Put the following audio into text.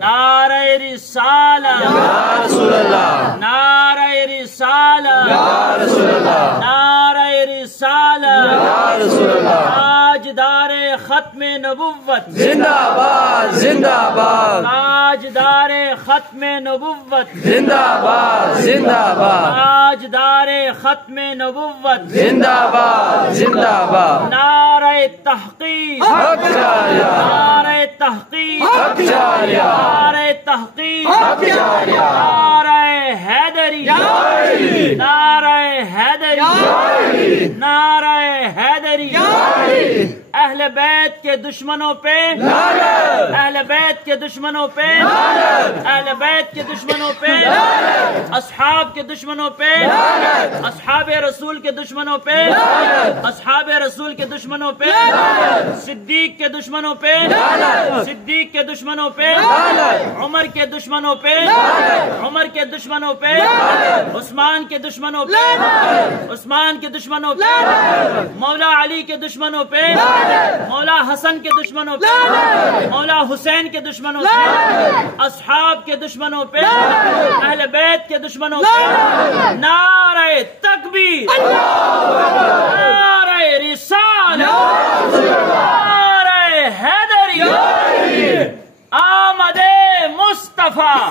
نعرہ رسالہ یا رسول اللہ، نعرہ رسالہ یا رسول اللہ، نعرہ رسالہ یا رسول اللہ، تاجدار ختم نبوت زندہ باد زندہ باد، تاجدار ختم نبوت زندہ باد زندہ باد، تاجدار ختم نبوت زندہ باد زندہ باد، نعرہ تحقیق حق جاریہ، نعرہ تحقیق حق جاریہ، نعرہ تحقیق حق جاریہ، نعرہ حیدری نعرہ حیدری نعرہ حیدری اہل بیت کے دشمنوں پہ اہل بیت کے دشمنوں پہ اہل بیت کے دشمنوں پہ اصحاب کے دشمنوں پہ اصحاب رسول کے دشمنوں پہ اصحاب رسول کے دشمنوں پہ صدیق کے دشمنوں پہ صدیق کے دشمنوں پہ عمر کے دشمنوں پہ عمر کے دشمنوں پہ عثمان کے دشمنوں پہ عثمان کے دشمنوں پہ مولا علی کے دشمنوں پہ مولا حسن کے دشمنوں پہ مولا حسین کے دشمنوں پہ اصحاب کے دشمنوں پہ اہل بیت کے دشمنوں پہ نعرہ تکبیر نعرہ رسالہ نعرہ حیدری آمد مصطفیٰ